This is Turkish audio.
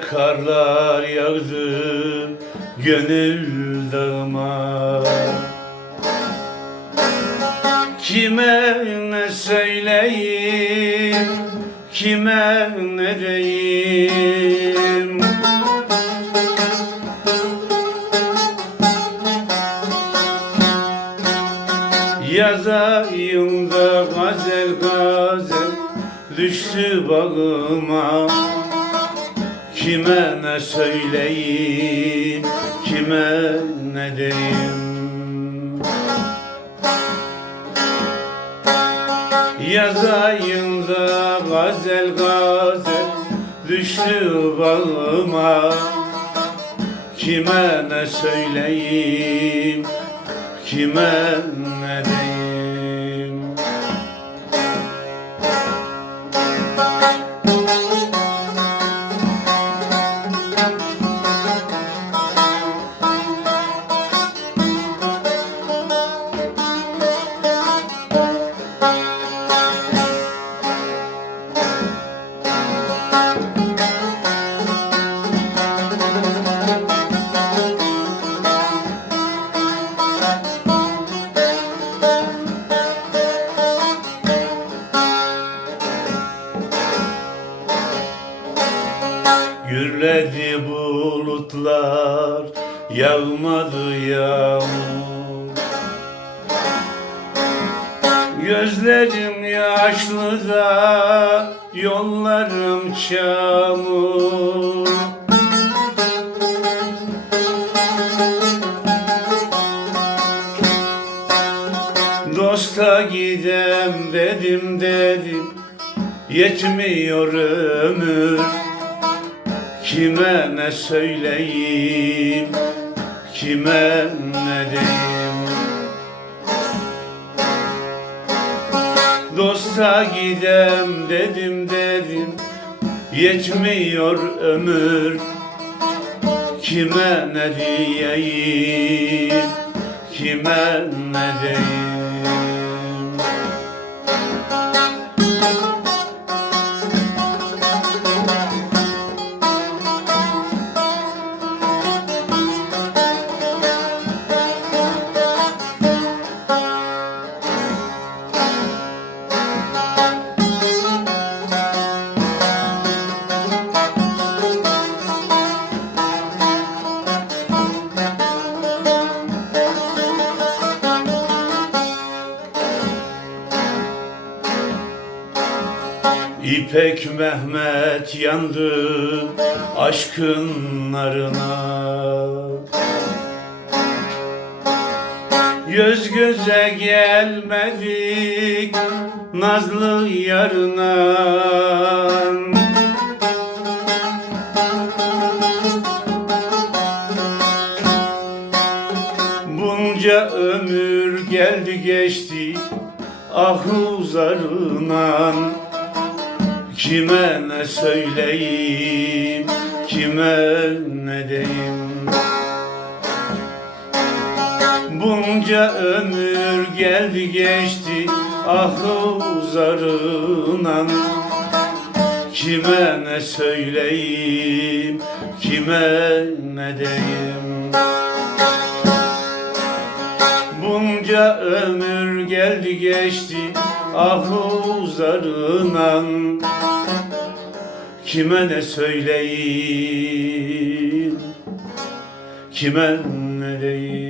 Karlar yağdı gönül dağıma Kime ne söyleyeyim, kime ne diyeyim? Yazayım da gazel gazel düştü bağıma Kime ne söyleyeyim, kime ne diyeyim? Yazayım da gazel gazel düştü bağıma Kime ne söyleyeyim, kime ne diyeyim Gürledi bulutlar Yağmadı yağmur. Gözlerim yaşlı da Yollarım çamur. Dosta gidem dedim dedim Yetmiyor ömür Kime ne söyleyeyim, kime ne diyeyim? Dosta gidem dedim dedim Yetmiyor ömür. Kime ne diyeyim, kime ne diyeyim İpek Mehmet yandı aşkın narına. Göz göze gelmedik nazlı yarına Bunca ömür geldi geçti ah zarınan Kime ne söyleyeyim, kime ne diyeyim? Bunca ömür geldi geçti ah zarınan Kime ne söyleyeyim, kime ne diyeyim Bunca ömür geldi geçti ah zarınan Kime ne söyleyeyim, kime ne diyeyim